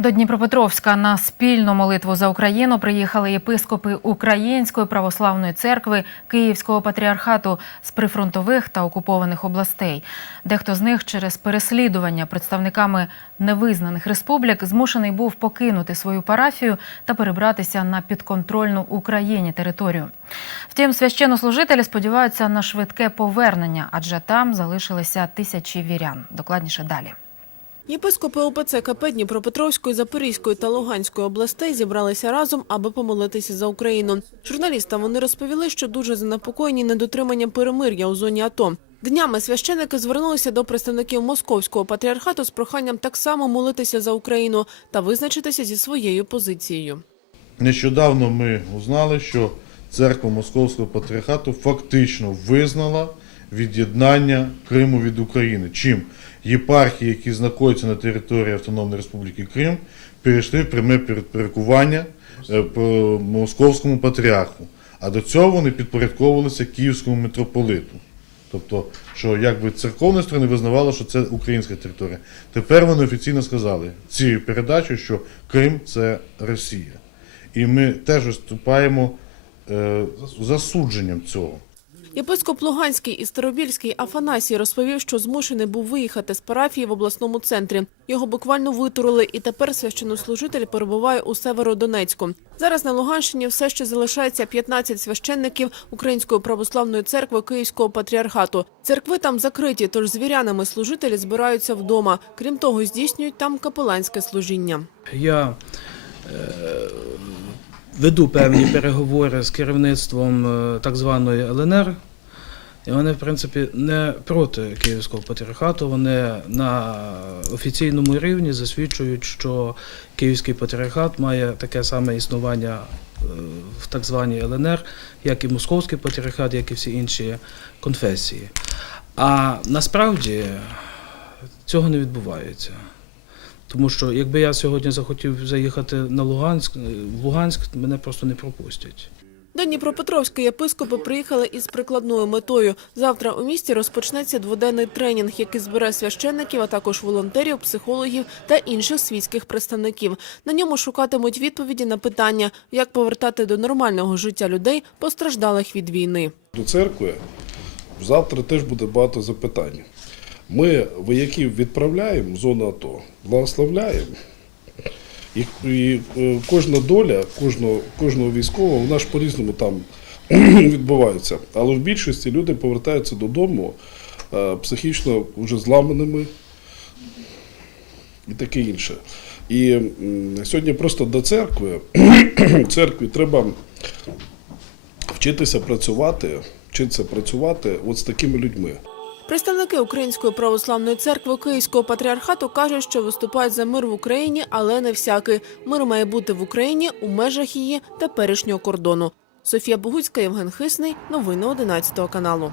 До Дніпропетровська на спільну молитву за Україну приїхали єпископи Української православної церкви Київського патріархату з прифронтових та окупованих областей. Дехто з них через переслідування представниками невизнаних республік змушений був покинути свою парафію та перебратися на підконтрольну Україні територію. Втім, священнослужителі сподіваються на швидке повернення, адже там залишилися тисячі вірян. Докладніше далі. Єпископи ОПЦ КП Дніпропетровської, Запорізької та Луганської областей зібралися разом, аби помолитися за Україну. Журналістам вони розповіли, що дуже занепокоєні недотриманням перемир'я у зоні АТО. Днями священики звернулися до представників Московського патріархату з проханням так само молитися за Україну та визначитися зі своєю позицією. Нещодавно ми узнали, що церква Московського патріархату фактично визнала від'єднання Криму від України. Чим єпархії, які знаходяться на території Автономної Республіки Крим, перейшли в пряме підпорядкування е, Московському патріарху. А до цього вони підпорядковувалися Київському митрополиту. Тобто, що якби церковна сторона визнавала, що це українська територія. Тепер вони офіційно сказали цією передачею, що Крим це Росія. І ми теж виступаємо е, засудженням цього. Єпископ Луганський і Старобільський Афанасій розповів, що змушений був виїхати з парафії в обласному центрі. Його буквально витурили, і тепер священнослужитель перебуває у Северодонецьку. Зараз на Луганщині все ще залишається 15 священників Української православної церкви Київського патріархату. Церкви там закриті, тож з вірянами служителі збираються вдома. Крім того, здійснюють там капеланське служіння. Я е, веду певні переговори з керівництвом е, так званої ЛНР. І вони, в принципі, не проти Київського патріархату. Вони на офіційному рівні засвідчують, що Київський патріархат має таке саме існування е, в так званій ЛНР, як і Московський патріархат, як і всі інші конфесії. А насправді цього не відбувається. Тому що якби я сьогодні захотів заїхати на Луганськ, в Луганськ, мене просто не пропустять. До Дніпропетровська єпископи приїхали із прикладною метою. Завтра у місті розпочнеться дводенний тренінг, який збере священників, а також волонтерів, психологів та інших світських представників. На ньому шукатимуть відповіді на питання, як повертати до нормального життя людей, постраждалих від війни. До церкви завтра теж буде багато запитань. Ми вояків відправляємо в зону АТО, благословляємо. І, і е, кожна доля кожного, кожного військового, вона ж по-різному там відбувається. Але в більшості люди повертаються додому е, психічно вже зламаними і таке інше. І сьогодні просто до церкви, церкві треба вчитися працювати, вчитися працювати от з такими людьми. Представники Української православної церкви Київського патріархату кажуть, що виступають за мир в Україні, але не всякий. Мир має бути в Україні у межах її теперішнього кордону. Софія Богуцька, Євген Хисний. Новини 11 каналу.